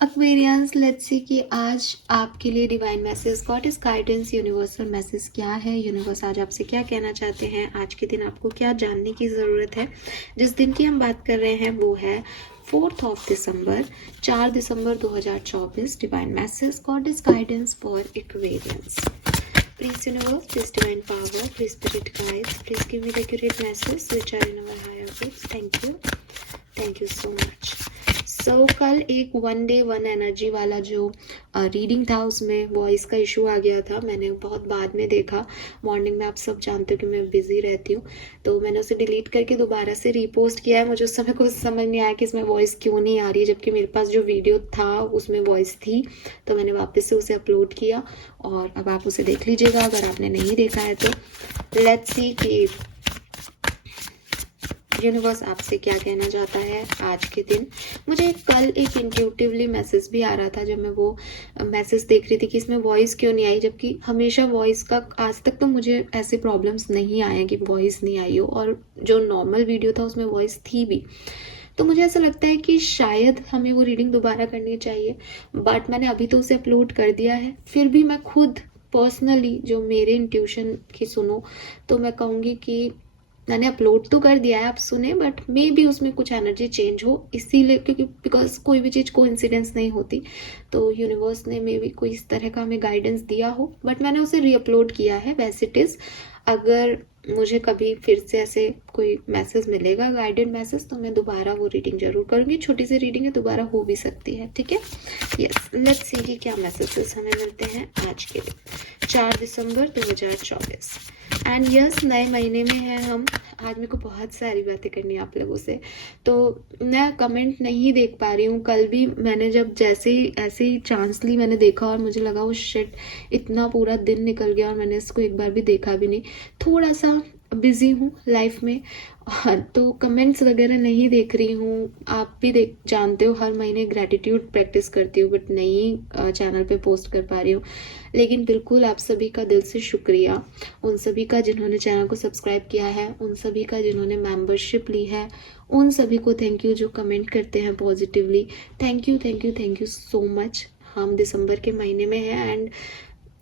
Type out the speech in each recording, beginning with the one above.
Aquarians, let's see कि आज आपके लिए divine message, God is guidance, universal message क्या है। यूनिवर्स आज आपसे क्या कहना चाहते हैं, आज के दिन आपको क्या जानने की ज़रूरत है। जिस दिन की हम बात कर रहे हैं वो है 4 दिसंबर, 4 दिसंबर 2024। Divine message, God is guidance for Aquarians. Please universe, please divine power, please spirit guides, please give me the accurate message which are in our higher goods. Thank you so much. So कल एक 1 day 1 energy वाला जो reading था उसमें voice का issue आ गया था। मैंने बहुत बाद में देखा, मॉर्निंग में आप सब जानते हो कि मैं बिजी रहती हूँ, तो मैंने उसे डिलीट करके दोबारा से रीपोस्ट किया है। मुझे उस समय कुछ समझ नहीं आया कि इसमें वॉइस क्यों नहीं आ रही, जबकि मेरे पास जो वीडियो था उसमें वॉइस थी। तो मैंने वापस से उसे अपलोड किया और अब आप उसे देख लीजिएगा अगर आपने नहीं देखा है तो। लेट्स सी कि यूनिवर्स आपसे क्या कहना चाहता है आज के दिन। मुझे कल एक इंट्यूटिवली मैसेज भी आ रहा था, जब मैं वो मैसेज देख रही थी कि इसमें वॉइस क्यों नहीं आई, जबकि हमेशा वॉइस का आज तक तो मुझे ऐसे प्रॉब्लम्स नहीं आए कि वॉइस नहीं आई हो, और जो नॉर्मल वीडियो था उसमें वॉइस थी भी। तो मुझे ऐसा लगता है कि शायद हमें वो रीडिंग दोबारा करनी चाहिए, बट मैंने अभी तो उसे अपलोड कर दिया है। फिर भी मैं खुद पर्सनली जो मेरे इंट्यूशन की सुनो तो मैं कहूँगी कि मैंने अपलोड तो कर दिया है, आप सुने, बट मे बी उसमें कुछ एनर्जी चेंज हो, इसीलिए क्योंकि बिकॉज कोई भी चीज़ कोइंसिडेंस नहीं होती। तो यूनिवर्स ने मे बी कोई इस तरह का हमें गाइडेंस दिया हो, बट मैंने उसे रीअपलोड किया है वैसे इट इज़। अगर मुझे कभी फिर से ऐसे कोई मैसेज मिलेगा, गाइडेड मैसेज, तो मैं दोबारा वो रीडिंग जरूर करूँगी। छोटी सी रीडिंग है, दोबारा हो भी सकती है, ठीक है। यस, लेट्स सी कि क्या मैसेजेस हमें मिलते हैं आज के दिन 4 दिसंबर 2024। एंड यस, नए महीने में हैं हम। आज मेरे को बहुत सारी बातें करनी है आप लोगों से, तो मैं कमेंट नहीं देख पा रही हूँ। कल भी मैंने जब जैसे ही ऐसे ही चांस ली, मैंने देखा और मुझे लगा वो शिट, इतना पूरा दिन निकल गया और मैंने इसको एक बार भी देखा भी नहीं। थोड़ा सा बिजी हूँ लाइफ में, तो कमेंट्स वगैरह नहीं देख रही हूँ। आप भी जानते हो हर महीने ग्रैटिट्यूड प्रैक्टिस करती हूँ, बट नहीं चैनल पे पोस्ट कर पा रही हूँ। लेकिन बिल्कुल आप सभी का दिल से शुक्रिया, उन सभी का जिन्होंने चैनल को सब्सक्राइब किया है, उन सभी का जिन्होंने मेंबरशिप ली है, उन सभी को थैंक यू जो कमेंट करते हैं positively. Thank you so much. हम दिसंबर के महीने में हैं एंड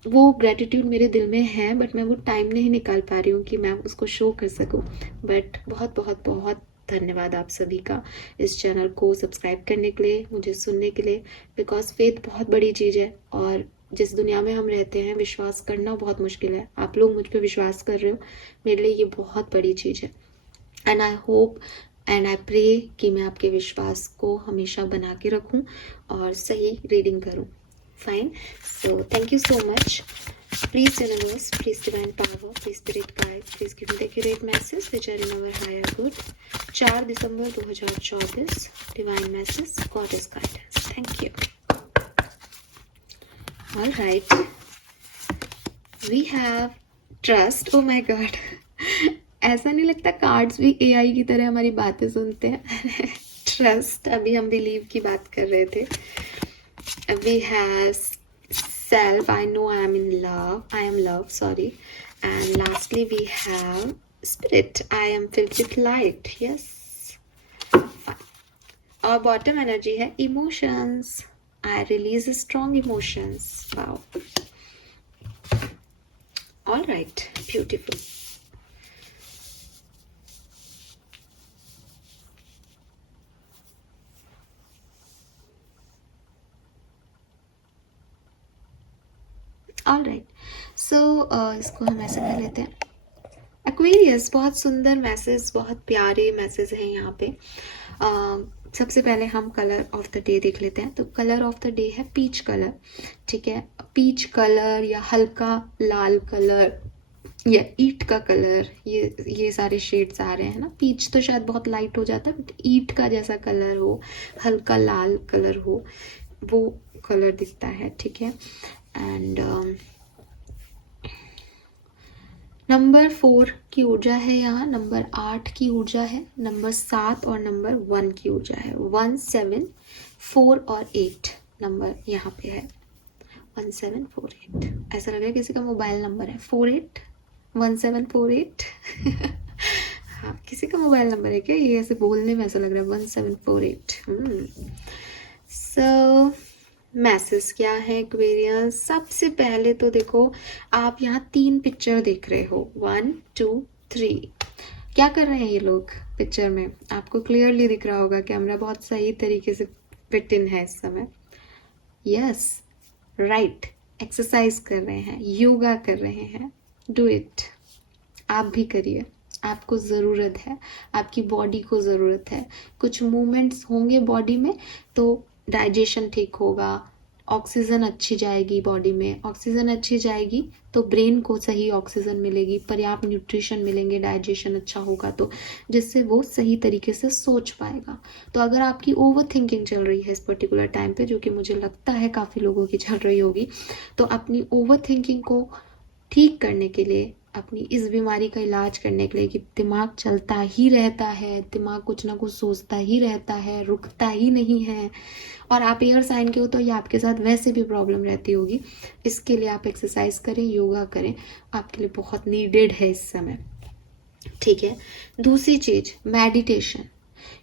वो ग्रैटिट्यूड मेरे दिल में है, बट मैं वो टाइम नहीं निकाल पा रही हूँ कि मैं उसको शो कर सकूँ। बट बहुत बहुत बहुत धन्यवाद आप सभी का इस चैनल को सब्सक्राइब करने के लिए, मुझे सुनने के लिए, बिकॉज फेथ बहुत बड़ी चीज़ है और जिस दुनिया में हम रहते हैं विश्वास करना बहुत मुश्किल है। आप लोग मुझ पर विश्वास कर रहे हो, मेरे लिए ये बहुत बड़ी चीज़ है। And I hope and I pray कि मैं आपके विश्वास को हमेशा बना के रखूँ और सही रीडिंग करूँ। Fine. So thank you so much. Please universe, please divine power, please spirit guide, please give me the accurate message which are in our higher good. 4 दिसंबर 2024 divine message, goddess guidance. Thank you. All right. We have trust. Oh my God. ऐसा नहीं लगता cards भी AI की तरह हमारी बातें सुनते हैं। ट्रस्ट, अभी हम बिलीव की बात कर रहे थे। We have self, I know I am in love, I am love, sorry. And lastly we have spirit, I am filled with light. Yes, fine. Our bottom energy है emotions, I release strong emotions. Wow. All right, beautiful. All right, so इसको हम ऐसे कर लेते हैं। Aquarius, बहुत सुंदर message, बहुत प्यारे मैसेज हैं यहाँ पे। सबसे पहले हम कलर ऑफ द डे देख लेते हैं। तो कलर ऑफ द डे है पीच कलर, ठीक है। पीच कलर या हल्का लाल कलर या ईट का कलर, ये सारे शेड्स आ रहे हैं ना। पीच तो शायद बहुत लाइट हो जाता है, बट ईट का जैसा कलर हो, हल्का लाल कलर हो, वो कलर दिखता है, ठीक है। एंड नंबर 4 की ऊर्जा है यहाँ, नंबर 8 की ऊर्जा है, नंबर 7 और नंबर 1 की ऊर्जा है। 1, 7, 4 और 8 नंबर यहाँ पे है। 1, 7, 4, 8, ऐसा लग रहा है किसी का मोबाइल नंबर है। 4, 8, 1, 7, 4, 8। हाँ, किसी का मोबाइल नंबर है क्या? ये ऐसे बोलने में ऐसा लग रहा है 1, 7, 4, 8। सो मैसेज क्या है एक्वेरियस? सबसे पहले तो देखो, आप यहाँ 3 पिक्चर देख रहे हो, 1 2 3। क्या कर रहे हैं ये लोग पिक्चर में? आपको क्लियरली दिख रहा होगा, कैमरा बहुत सही तरीके से फिट इन है इस समय। यस, राइट, एक्सरसाइज कर रहे हैं, योगा कर रहे हैं। डू इट, आप भी करिए, आपको ज़रूरत है, आपकी बॉडी को ज़रूरत है। कुछ मूवमेंट्स होंगे बॉडी में तो डाइजेशन ठीक होगा, ऑक्सीजन अच्छी जाएगी बॉडी में, ऑक्सीजन अच्छी जाएगी तो ब्रेन को सही ऑक्सीजन मिलेगी, पर्याप्त न्यूट्रिशन मिलेंगे, डाइजेशन अच्छा होगा तो, जिससे वो सही तरीके से सोच पाएगा। तो अगर आपकी ओवर थिंकिंग चल रही है इस पर्टिकुलर टाइम पे, जो कि मुझे लगता है काफ़ी लोगों की चल रही होगी, तो अपनी ओवर थिंकिंग को ठीक करने के लिए, अपनी इस बीमारी का इलाज करने के लिए कि दिमाग चलता ही रहता है, दिमाग कुछ ना कुछ सोचता ही रहता है, रुकता ही नहीं है, और आप एयर साइन के हो तो ये आपके साथ वैसे भी प्रॉब्लम रहती होगी। इसके लिए आप एक्सरसाइज करें, योगा करें, आपके लिए बहुत नीडेड है इस समय। ठीक है, दूसरी चीज मेडिटेशन।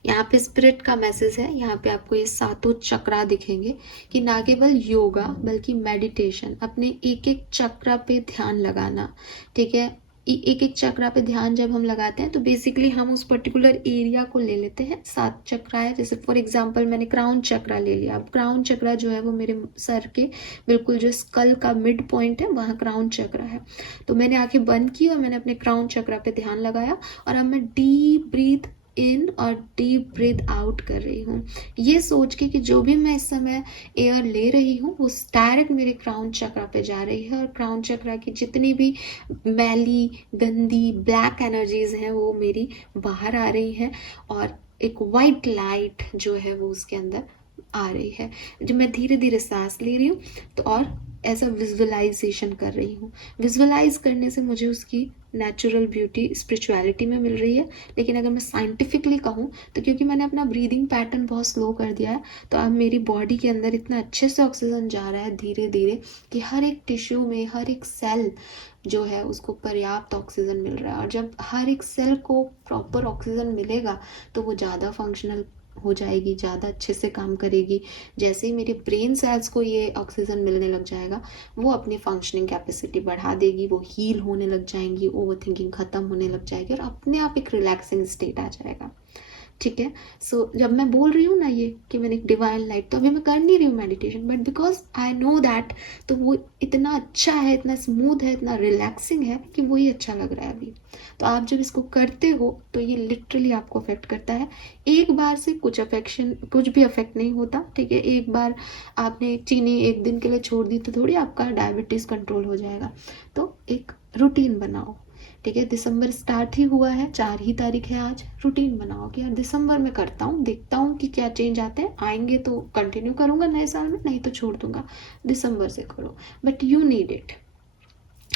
यहाँ पे स्पिरिट का मैसेज है, यहाँ पे आपको ये 7 चक्रा दिखेंगे कि ना केवल योगा बल्कि मेडिटेशन, अपने एक एक चक्रा पे ध्यान लगाना। ठीक है, एक एक चक्रा पे ध्यान जब हम लगाते हैं तो बेसिकली हम उस पर्टिकुलर एरिया को ले लेते हैं। 7 चक्रा है, जैसे फॉर एग्जांपल मैंने क्राउन चक्रा ले लिया। अब क्राउन चक्रा जो है वो मेरे सर के बिल्कुल जो स्कल का मिड पॉइंट है वहाँ क्राउन चक्रा है। तो मैंने आंखें बंद की और मैंने अपने क्राउन चक्रा पे ध्यान लगाया, और अब मैं डीप ब्रीथ इन और डीप ब्रीथ आउट कर रही हूँ, ये सोच के कि जो भी मैं इस समय एयर ले रही हूँ वो डायरेक्ट मेरे क्राउन चक्रा पे जा रही है, और क्राउन चक्रा की जितनी भी मैली गंदी ब्लैक एनर्जीज हैं वो मेरी बाहर आ रही हैं, और एक वाइट लाइट जो है वो उसके अंदर आ रही है। जब मैं धीरे धीरे सांस ले रही हूँ तो और ऐसा विजुअलाइजेशन कर रही हूँ। विजुअलाइज करने से मुझे उसकी नेचुरल ब्यूटी स्पिरिचुअलिटी में मिल रही है। लेकिन अगर मैं साइंटिफिकली कहूँ तो क्योंकि मैंने अपना ब्रीदिंग पैटर्न बहुत स्लो कर दिया है, तो अब मेरी बॉडी के अंदर इतना अच्छे से ऑक्सीजन जा रहा है धीरे धीरे कि हर एक टिश्यू में, हर एक सेल जो है उसको पर्याप्त ऑक्सीजन मिल रहा है। और जब हर एक सेल को प्रॉपर ऑक्सीजन मिलेगा तो वो ज़्यादा फंक्शनल हो जाएगी, ज़्यादा अच्छे से काम करेगी। जैसे ही मेरे ब्रेन सेल्स को ये ऑक्सीजन मिलने लग जाएगा, वो अपनी फंक्शनिंग कैपेसिटी बढ़ा देगी, वो हील होने लग जाएंगी, ओवर थिंकिंग ख़त्म होने लग जाएगी, और अपने आप एक रिलैक्सिंग स्टेट आ जाएगा। ठीक है, सो जब मैं बोल रही हूँ ना ये कि मैंने एक डिवाइन लाइट, तो अभी मैं कर नहीं रही हूँ meditation, but because I know that, तो वो इतना अच्छा है, इतना स्मूथ है, इतना रिलैक्सिंग है कि वही अच्छा लग रहा है अभी। तो आप जब इसको करते हो तो ये लिटरली आपको अफेक्ट करता है। एक बार से कुछ भी अफेक्ट नहीं होता। ठीक है, एक बार आपने चीनी एक दिन के लिए छोड़ दी तो थोड़ी आपका डायबिटीज़ कंट्रोल हो जाएगा। तो एक रूटीन बनाओ। ठीक है, दिसंबर स्टार्ट ही हुआ है, 4 ही तारीख है आज। रूटीन बनाओ कि यार दिसंबर में करता हूँ, देखता हूँ कि क्या चेंज आते हैं, आएंगे तो कंटिन्यू करूँगा नए साल में, नहीं तो छोड़ दूंगा। दिसंबर से करो, बट यू नीड इट।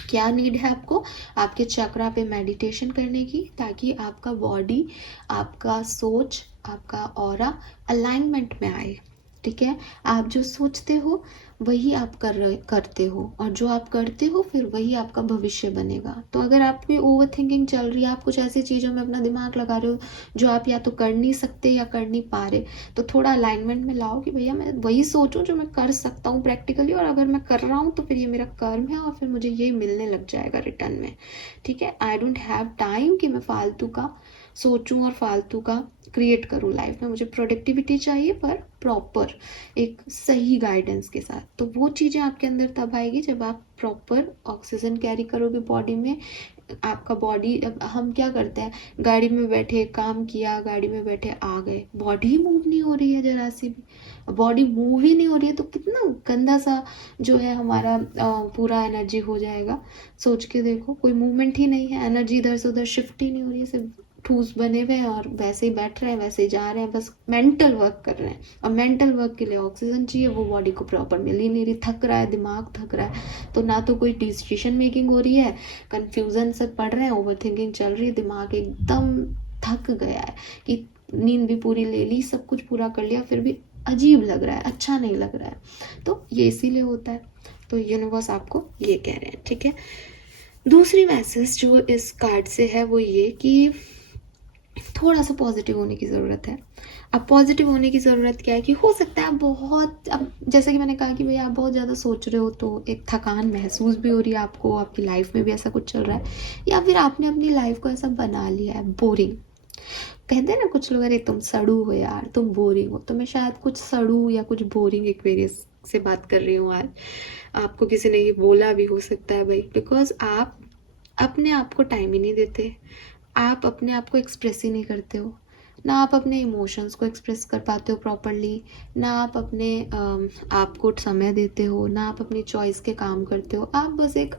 क्या नीड है आपको? आपके चक्रा पे मेडिटेशन करने की, ताकि आपका बॉडी, आपका सोच, आपका ऑरा अलाइनमेंट में आए। ठीक है, आप जो सोचते हो वही आप करते हो, और जो आप करते हो फिर वही आपका भविष्य बनेगा। तो अगर आपकी ओवर थिंकिंग चल रही है, आप कुछ ऐसी चीज़ों में अपना दिमाग लगा रहे हो जो आप या तो कर नहीं सकते या कर नहीं पा रहे, तो थोड़ा अलाइनमेंट में लाओ कि भैया मैं वही सोचूं जो मैं कर सकता हूँ प्रैक्टिकली, और अगर मैं कर रहा हूँ तो फिर ये मेरा कर्म है और फिर मुझे ये मिलने लग जाएगा रिटर्न में। ठीक है, आई डोंट हैव टाइम कि मैं फालतू का सोचूं और फालतू का क्रिएट करूं लाइफ में। मुझे प्रोडक्टिविटी चाहिए, पर प्रॉपर एक सही गाइडेंस के साथ। तो वो चीज़ें आपके अंदर तब आएगी जब आप प्रॉपर ऑक्सीजन कैरी करोगे बॉडी में। आपका बॉडी, अब हम क्या करते हैं, गाड़ी में बैठे काम किया, गाड़ी में बैठे आ गए, बॉडी मूव नहीं हो रही है जरा सी भी। बॉडी मूव ही नहीं हो रही है तो कितना गंदा सा जो है हमारा पूरा एनर्जी हो जाएगा। सोच के देखो, कोई मूवमेंट ही नहीं है, एनर्जी इधर से उधर शिफ्ट ही नहीं हो रही है, सिर्फ ठूस बने हुए हैं और वैसे ही बैठ रहे हैं, वैसे ही जा रहे हैं, बस मेंटल वर्क कर रहे हैं। और मेंटल वर्क के लिए ऑक्सीजन चाहिए, वो बॉडी को प्रॉपर मिल ही नहीं रही, थक रहा है, दिमाग थक रहा है। तो ना तो कोई डिसीजन मेकिंग हो रही है, कंफ्यूजन से पढ़ रहे हैं, ओवर थिंकिंग चल रही है, दिमाग एकदम थक गया है कि नींद भी पूरी ले ली, सब कुछ पूरा कर लिया, फिर भी अजीब लग रहा है, अच्छा नहीं लग रहा है। तो ये इसीलिए होता है। तो यूनिवर्स आपको ये कह रहे हैं। ठीक है, दूसरी मैसेज जो इस कार्ड से है वो ये कि थोड़ा सा पॉजिटिव होने की ज़रूरत है। अब पॉजिटिव होने की ज़रूरत क्या है कि हो सकता है बहुत, अब जैसे कि मैंने कहा कि भाई आप बहुत ज़्यादा सोच रहे हो तो एक थकान महसूस भी हो रही है आपको, आपकी लाइफ में भी ऐसा कुछ चल रहा है, या फिर आपने अपनी लाइफ को ऐसा बना लिया है बोरिंग। कहते हैं ना कुछ लोग, अरे तुम सड़ू हो यार, तुम बोरिंग हो, तो मैं शायद कुछ सड़ू या कुछ बोरिंग एक्वेरियस से बात कर रही हूँ आज। आपको किसी ने ये बोला भी हो सकता है भाई, बिकॉज आप अपने आप को टाइम ही नहीं देते, आप अपने आप को एक्सप्रेस ही नहीं करते हो, ना आप अपने इमोशंस को एक्सप्रेस कर पाते हो प्रॉपरली, ना आप अपने आप को समय देते हो, ना आप अपनी चॉइस के काम करते हो। आप बस एक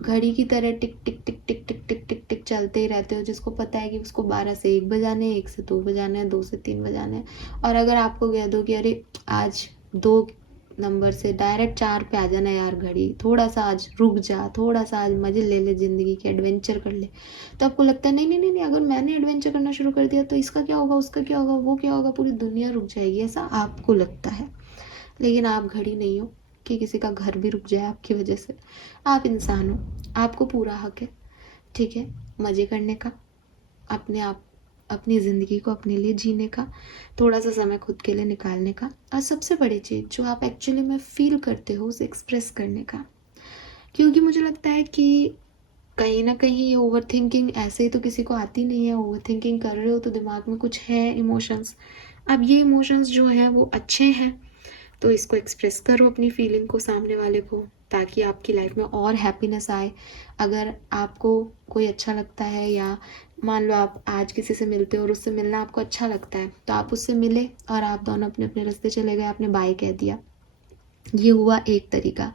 घड़ी की तरह टिक टिक टिक टिक टिक टिक टिक टिक चलते ही रहते हो, जिसको पता है कि उसको 12 से 1 बजाने हैं, 1 से 2 बजाने हैं, 2 से 3 बजाने हैं। और अगर आपको कह दो कि अरे आज 2 नंबर से डायरेक्ट 4 पे आ जाना यार घड़ी, थोड़ा सा आज रुक जा, थोड़ा सा आज मजे ले ले, ज़िंदगी के एडवेंचर कर ले, तो आपको लगता है नहीं नहीं नहीं नहीं, अगर मैंने एडवेंचर करना शुरू कर दिया तो इसका क्या होगा, उसका क्या होगा, वो क्या होगा, पूरी दुनिया रुक जाएगी, ऐसा आपको लगता है। लेकिन आप घड़ी नहीं हो कि किसी का घर भी रुक जाए आपकी वजह से। आप इंसान हो, आपको पूरा हक है, ठीक है, मज़े करने का, अपने आप अपनी ज़िंदगी को अपने लिए जीने का, थोड़ा सा समय खुद के लिए निकालने का, और सबसे बड़ी चीज़ जो आप एक्चुअली में फील करते हो उसे एक्सप्रेस करने का। क्योंकि मुझे लगता है कि कहीं ना कहीं ये ओवर थिंकिंग ऐसे ही तो किसी को आती नहीं है। ओवर थिंकिंग कर रहे हो तो दिमाग में कुछ है इमोशंस। अब ये इमोशंस जो हैं वो अच्छे हैं, तो इसको एक्सप्रेस करो अपनी फीलिंग को सामने वाले को, ताकि आपकी लाइफ में और हैप्पीनेस आए। अगर आपको कोई अच्छा लगता है, या मान लो आप आज किसी से मिलते हो और उससे मिलना आपको अच्छा लगता है, तो आप उससे मिले और आप दोनों अपने अपने रास्ते चले गए, आपने बाय कह दिया, ये हुआ एक तरीका।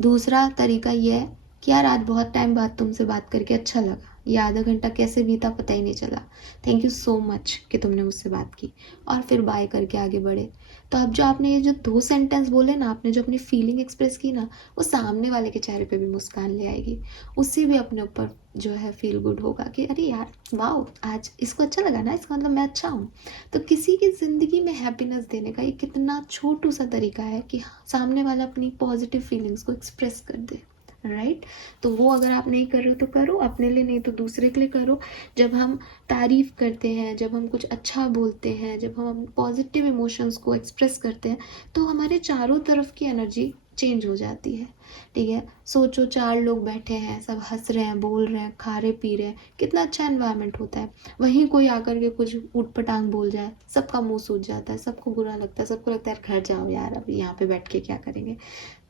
दूसरा तरीका ये है कि यार आज बहुत टाइम बाद तुमसे बात करके अच्छा लगा, ये आधा घंटा कैसे बीता पता ही नहीं चला, थैंक यू सो मच कि तुमने मुझसे बात की, और फिर बाय करके आगे बढ़े। तो अब जो आपने ये जो 2 सेंटेंस बोले ना, आपने जो अपनी फीलिंग एक्सप्रेस की ना, वो सामने वाले के चेहरे पे भी मुस्कान ले आएगी, उससे भी अपने ऊपर जो है फील गुड होगा कि अरे यार वाओ, आज इसको अच्छा लगा ना, इसका मतलब मैं अच्छा हूँ। तो किसी की ज़िंदगी में हैप्पीनेस देने का ये कितना छोटू सा तरीका है कि सामने वाला अपनी पॉजिटिव फीलिंग्स को एक्सप्रेस कर दे, राइट। तो वो अगर आप नहीं कर रहे हो तो करो अपने लिए, नहीं तो दूसरे के लिए करो। जब हम तारीफ़ करते हैं, जब हम कुछ अच्छा बोलते हैं, जब हम पॉजिटिव इमोशंस को एक्सप्रेस करते हैं, तो हमारे चारों तरफ की एनर्जी चेंज हो जाती है, ठीक है। सोचो 4 लोग बैठे हैं, सब हंस रहे हैं, बोल रहे हैं, खा रहे पी रहे हैं, कितना अच्छा एनवायरनमेंट होता है। वहीं कोई आकर के कुछ ऊट पटांग बोल जाए, सबका मुंह सूज जाता है, सबको बुरा लगता है, सबको लगता है घर जाओ यार, अब यहाँ पे बैठ के क्या करेंगे।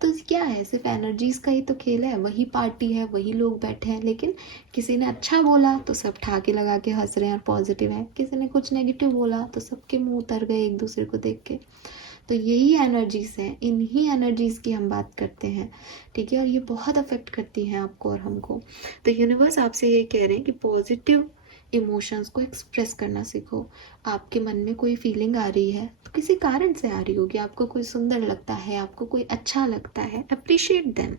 तो क्या है, सिर्फ एनर्जीज का ही तो खेल है, वही पार्टी है, वही लोग बैठे हैं, लेकिन किसी ने अच्छा बोला तो सब ठाके लगा के हंस रहे हैं और पॉजिटिव है, किसी ने कुछ नेगेटिव बोला तो सबके मुंह उतर गए एक दूसरे को देख के। तो यही एनर्जीज हैं, इन्हीं एनर्जीज की हम बात करते हैं, ठीक है, और ये बहुत अफेक्ट करती हैं आपको और हमको। तो यूनिवर्स आपसे ये कह रहे हैं कि पॉजिटिव इमोशंस को एक्सप्रेस करना सीखो। आपके मन में कोई फीलिंग आ रही है तो किसी कारण से आ रही होगी, आपको कोई सुंदर लगता है, आपको कोई अच्छा लगता है, अप्रिशिएट देम,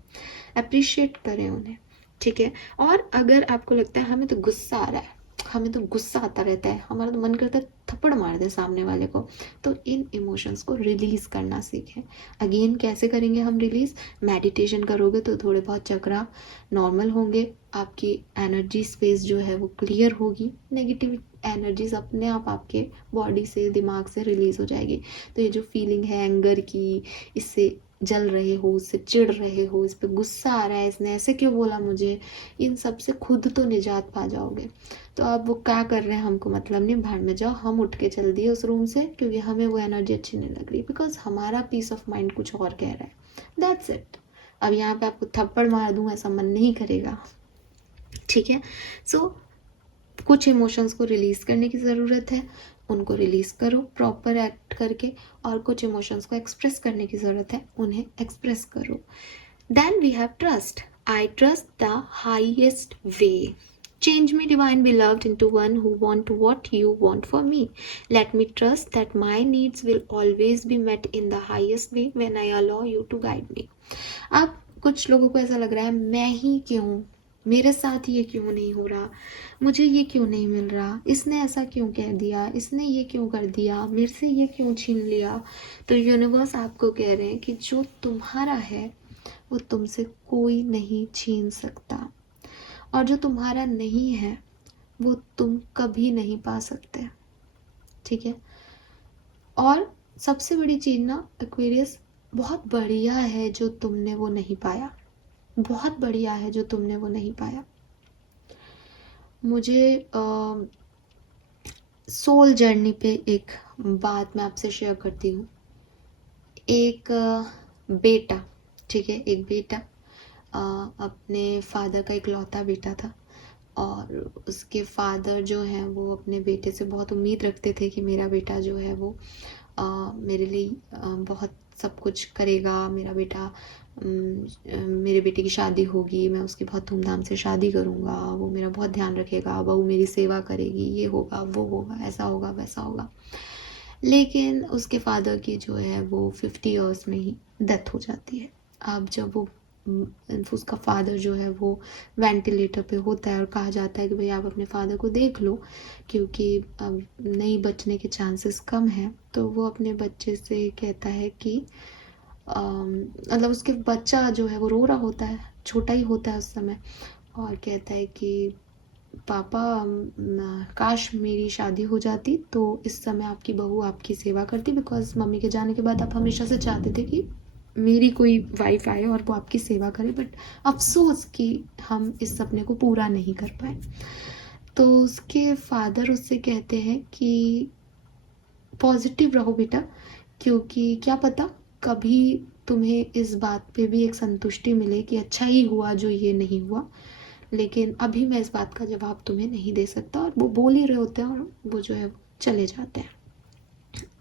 अप्रिशिएट करें उन्हें, ठीक है। और अगर आपको लगता है हमें तो गुस्सा आ रहा है, हमें तो गुस्सा आता रहता है, हमारा तो मन करता है थप्पड़ मार दे सामने वाले को, तो इन इमोशंस को रिलीज़ करना सीखें। अगेन कैसे करेंगे हम रिलीज़? मेडिटेशन करोगे तो थोड़े बहुत चक्रा नॉर्मल होंगे, आपकी एनर्जी स्पेस जो है वो क्लियर होगी, नेगेटिव एनर्जीज अपने आप आपके बॉडी से, दिमाग से रिलीज़ हो जाएगी। तो ये जो फीलिंग है एंगर की, इससे जल रहे हो, उससे चिढ़ रहे हो, इस पर गुस्सा आ रहा है, इसने ऐसे क्यों बोला मुझे, इन सब से खुद तो निजात पा जाओगे। तो अब वो क्या कर रहे हैं हमको मतलब नहीं, भाड़ में जाओ, हम उठ के चल दिए उस रूम से, क्योंकि हमें वो एनर्जी अच्छी नहीं लग रही, बिकॉज हमारा पीस ऑफ माइंड कुछ और कह रहा है। That's it. अब यहाँ पे आपको थप्पड़ मार दूँ ऐसा मन नहीं करेगा, ठीक है। सो कुछ इमोशंस को रिलीज़ करने की ज़रूरत है, उनको रिलीज़ करो प्रॉपर एक्ट करके, और कुछ इमोशंस को एक्सप्रेस करने की ज़रूरत है, उन्हें एक्सप्रेस करो। Then we have trust. I trust the highest way. Change me, divine beloved, into one who want what you want for me. Let me trust that my needs will always be met in the highest way when I allow you to guide me. अब कुछ लोगों को ऐसा लग रहा है मैं ही क्यों, मेरे साथ ये क्यों नहीं हो रहा, मुझे ये क्यों नहीं मिल रहा, इसने ऐसा क्यों कह दिया, इसने ये क्यों कर दिया, मेरे से ये क्यों छीन लिया। तो यूनिवर्स आपको कह रहे हैं कि जो तुम्हारा है वो तुमसे कोई नहीं छीन सकता, और जो तुम्हारा नहीं है वो तुम कभी नहीं पा सकते, ठीक है। और सबसे बड़ी चीज़ ना एक्वेरियस, बहुत बढ़िया है जो तुमने वो नहीं पाया, बहुत बढ़िया है जो तुमने वो नहीं पाया। मुझे सोल जर्नी पे एक बात मैं आपसे शेयर करती हूँ। एक बेटा, ठीक है, एक बेटा अपने फादर का इकलौता बेटा था, और उसके फादर जो हैं वो अपने बेटे से बहुत उम्मीद रखते थे कि मेरा बेटा जो है वो मेरे लिए बहुत सब कुछ करेगा। मेरा बेटा मेरे बेटे की शादी होगी, मैं उसकी बहुत धूमधाम से शादी करूँगा, वो मेरा बहुत ध्यान रखेगा, बहू मेरी सेवा करेगी, ये होगा वो होगा, ऐसा होगा वैसा होगा। लेकिन उसके फादर की जो है वो 50 ईयर्स में ही डेथ हो जाती है। अब जब वो उसका फादर जो है वो वेंटिलेटर पे होता है और कहा जाता है कि भाई आप अपने फादर को देख लो क्योंकि अब नहीं बचने के चांसेस कम हैं, तो वो अपने बच्चे से कहता है कि मतलब उसके बच्चा जो है वो रो रहा होता है, छोटा ही होता है उस समय, और कहता है कि पापा काश मेरी शादी हो जाती तो इस समय आपकी बहू आपकी सेवा करती, बिकॉज मम्मी के जाने के बाद आप हमेशा से चाहते थे कि मेरी कोई वाइफ आए और वो आपकी सेवा करे, बट अफसोस कि हम इस सपने को पूरा नहीं कर पाए। तो उसके फादर उससे कहते हैं कि पॉजिटिव रहो बेटा, क्योंकि क्या पता कभी तुम्हें इस बात पे भी एक संतुष्टि मिले कि अच्छा ही हुआ जो ये नहीं हुआ, लेकिन अभी मैं इस बात का जवाब तुम्हें नहीं दे सकता। और वो बोल ही रहे होते हैं और वो जो है चले जाते हैं।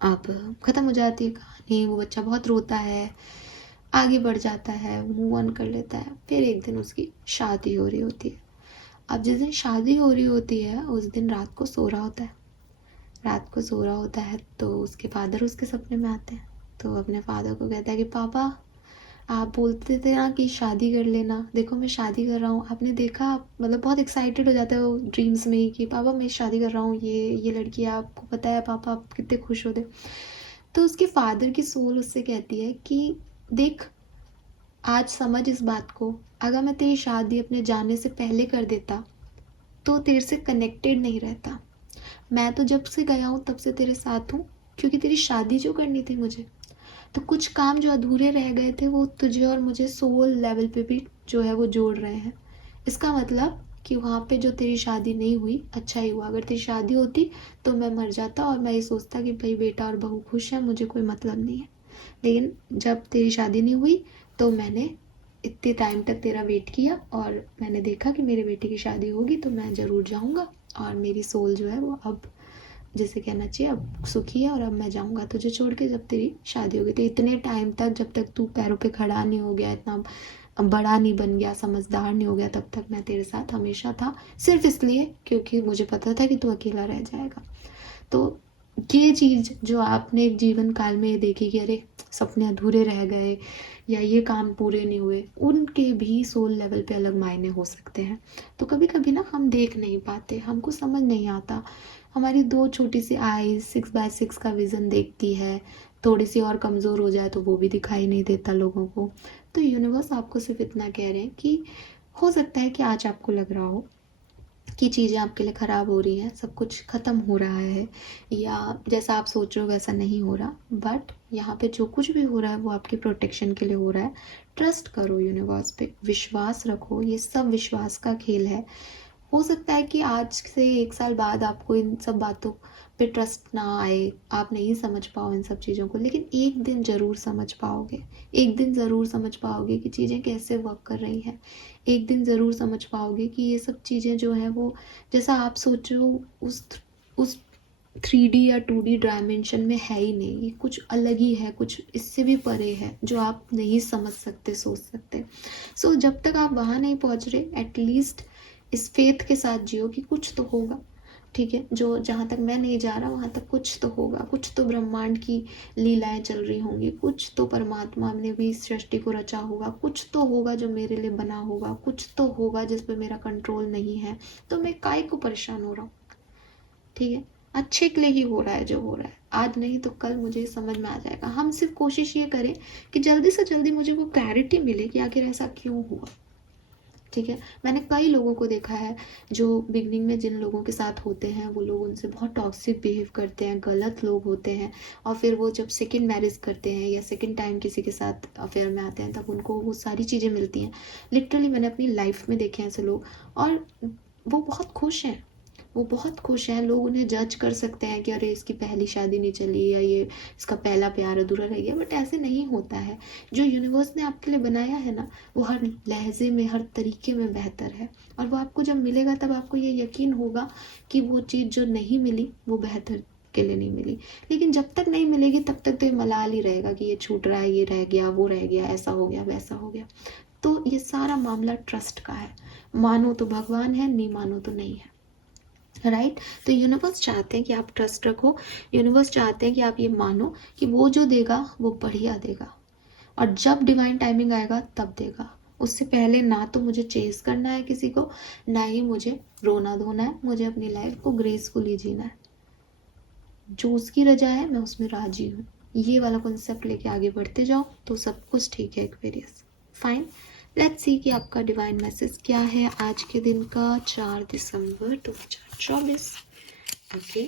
अब ख़त्म हो जाती है कहानी। वो बच्चा बहुत रोता है, आगे बढ़ जाता है, मूव ऑन कर लेता है। फिर एक दिन उसकी शादी हो रही होती है। अब जिस दिन शादी हो रही होती है उस दिन रात को सो रहा होता है, रात को सो रहा होता है तो उसके फादर उसके सपने में आते हैं। तो अपने फादर को कहता है कि पापा आप बोलते थे ना कि शादी कर लेना, देखो मैं शादी कर रहा हूँ, आपने देखा? मतलब बहुत एक्साइटेड हो जाता है वो ड्रीम्स में ही कि पापा मैं शादी कर रहा हूँ, ये लड़की है, आपको पता है पापा आप कितने खुश होते। तो उसके फादर की सोल उससे कहती है कि देख आज समझ इस बात को, अगर मैं तेरी शादी अपने जाने से पहले कर देता तो तेरे से कनेक्टेड नहीं रहता। मैं तो जब से गया हूँ तब से तेरे साथ हूँ क्योंकि तेरी शादी जो करनी थी मुझे, तो कुछ काम जो अधूरे रह गए थे वो तुझे और मुझे सोल लेवल पे भी जो है वो जोड़ रहे हैं। इसका मतलब कि वहाँ पे जो तेरी शादी नहीं हुई अच्छा ही हुआ। अगर तेरी शादी होती तो मैं मर जाता और मैं ये सोचता कि भाई बेटा और बहू खुश है, मुझे कोई मतलब नहीं है। लेकिन जब तेरी शादी नहीं हुई तो मैंने इतने टाइम तक तेरा वेट किया और मैंने देखा कि मेरे बेटे की शादी होगी तो मैं ज़रूर जाऊँगा, और मेरी सोल जो है वो अब जैसे कहना चाहिए अब सुखी है और अब मैं जाऊँगा तुझे छोड़ के जब तेरी शादी होगी। तो इतने टाइम तक जब तक तू पैरों पे खड़ा नहीं हो गया, इतना बड़ा नहीं बन गया, समझदार नहीं हो गया, तब तक मैं तेरे साथ हमेशा था, सिर्फ इसलिए क्योंकि मुझे पता था कि तू अकेला रह जाएगा। तो ये चीज़ जो आपने एक जीवन काल में देखी कि अरे सपने अधूरे रह गए या ये काम पूरे नहीं हुए, उनके भी सोल लेवल पे अलग मायने हो सकते हैं। तो कभी कभी ना हम देख नहीं पाते, हमको समझ नहीं आता। हमारी दो छोटी सी आईज 6x6 का विज़न देखती है, थोड़ी सी और कमज़ोर हो जाए तो वो भी दिखाई नहीं देता लोगों को। तो यूनिवर्स आपको सिर्फ इतना कह रहे हैं कि हो सकता है कि आज आपको लग रहा हो कि चीज़ें आपके लिए ख़राब हो रही हैं, सब कुछ ख़त्म हो रहा है या जैसा आप सोच रहे हो वैसा नहीं हो रहा, बट यहाँ पे जो कुछ भी हो रहा है वो आपके प्रोटेक्शन के लिए हो रहा है। ट्रस्ट करो यूनिवर्स पे, विश्वास रखो, ये सब विश्वास का खेल है। हो सकता है कि आज से 1 साल बाद आपको इन सब बातों पे ट्रस्ट ना आए, आप नहीं समझ पाओ इन सब चीज़ों को, लेकिन एक दिन ज़रूर समझ पाओगे। एक दिन ज़रूर समझ पाओगे कि चीज़ें कैसे वर्क कर रही हैं। एक दिन ज़रूर समझ पाओगे कि ये सब चीज़ें जो हैं वो जैसा आप सोच रहे हो उस 3D या 2D डायमेंशन में है ही नहीं, ये कुछ अलग ही है, कुछ इससे भी परे है जो आप नहीं समझ सकते, सोच सकते। सो जब तक आप वहाँ नहीं पहुँच रहे, एटलीस्ट इस फेथ के साथ जियो कि कुछ तो होगा, ठीक है, जो जहाँ तक मैं नहीं जा रहा वहाँ तक कुछ तो होगा, कुछ तो ब्रह्मांड की लीलाएं चल रही होंगी, कुछ तो परमात्मा ने भी इस सृष्टि को रचा होगा, कुछ तो होगा जो मेरे लिए बना होगा, कुछ तो होगा जिस पे मेरा कंट्रोल नहीं है। तो मैं काहे को परेशान हो रहा हूँ, ठीक है, अच्छे के लिए ही हो रहा है जो हो रहा है, आज नहीं तो कल मुझे समझ में आ जाएगा। हम सिर्फ कोशिश ये करें कि जल्दी से जल्दी मुझे वो क्लैरिटी मिले कि आखिर ऐसा क्यों हुआ, ठीक है। मैंने कई लोगों को देखा है जो बिगनिंग में जिन लोगों के साथ होते हैं वो लोग उनसे बहुत टॉक्सिक बिहेव करते हैं, गलत लोग होते हैं, और फिर वो जब सेकंड मैरिज करते हैं या सेकंड टाइम किसी के साथ अफेयर में आते हैं तब उनको वो सारी चीज़ें मिलती हैं। लिटरली मैंने अपनी लाइफ में देखे हैं ऐसे लोग, और वो बहुत खुश हैं, वो बहुत खुश हैं। लोग उन्हें जज कर सकते हैं कि अरे इसकी पहली शादी नहीं चली या ये इसका पहला प्यार अधूरा रह गया, बट ऐसे नहीं होता है। जो यूनिवर्स ने आपके लिए बनाया है ना, वो हर लहजे में, हर तरीके में बेहतर है, और वो आपको जब मिलेगा तब आपको ये यकीन होगा कि वो चीज़ जो नहीं मिली वो बेहतर के लिए नहीं मिली। लेकिन जब तक नहीं मिलेगी तब तक तो ये मलाल ही रहेगा कि ये छूट रहा है, ये रह गया, वो रह गया, ऐसा हो गया, वैसा हो गया। तो ये सारा मामला ट्रस्ट का है। मानो तो भगवान है, नहीं मानो तो नहीं है, राइट। तो यूनिवर्स चाहते हैं कि आप ट्रस्ट रखो, यूनिवर्स चाहते हैं कि आप ये मानो कि वो जो देगा वो बढ़िया देगा, और जब डिवाइन टाइमिंग आएगा तब देगा। उससे पहले ना तो मुझे चेस करना है किसी को, ना ही मुझे रोना धोना है, मुझे अपनी लाइफ को ग्रेसफुली जीना है। जो उसकी रजा है मैं उसमें राजी हूँ। ये वाला कॉन्सेप्ट लेके आगे बढ़ते जाओ तो सब कुछ ठीक है एक्वेरियस। फाइन, लेट्स सी कि आपका डिवाइन मैसेज क्या है आज के दिन का, 4 दिसंबर 2024। Okay,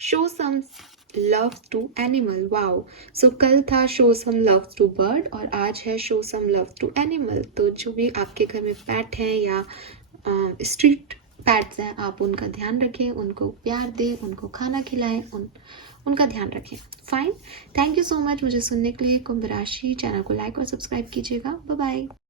show some love to animal. Wow, so कल था show some love to bird और आज है show some love to animal. तो जो भी आपके घर में पेट है या स्ट्रीट पेट्स हैं, आप उनका ध्यान रखें, उनको प्यार दें, उनको खाना खिलाएं, उनका ध्यान रखें। Fine, thank you so much मुझे सुनने के लिए। कुंभ राशि चैनल को लाइक और सब्सक्राइब कीजिएगा। Bye bye.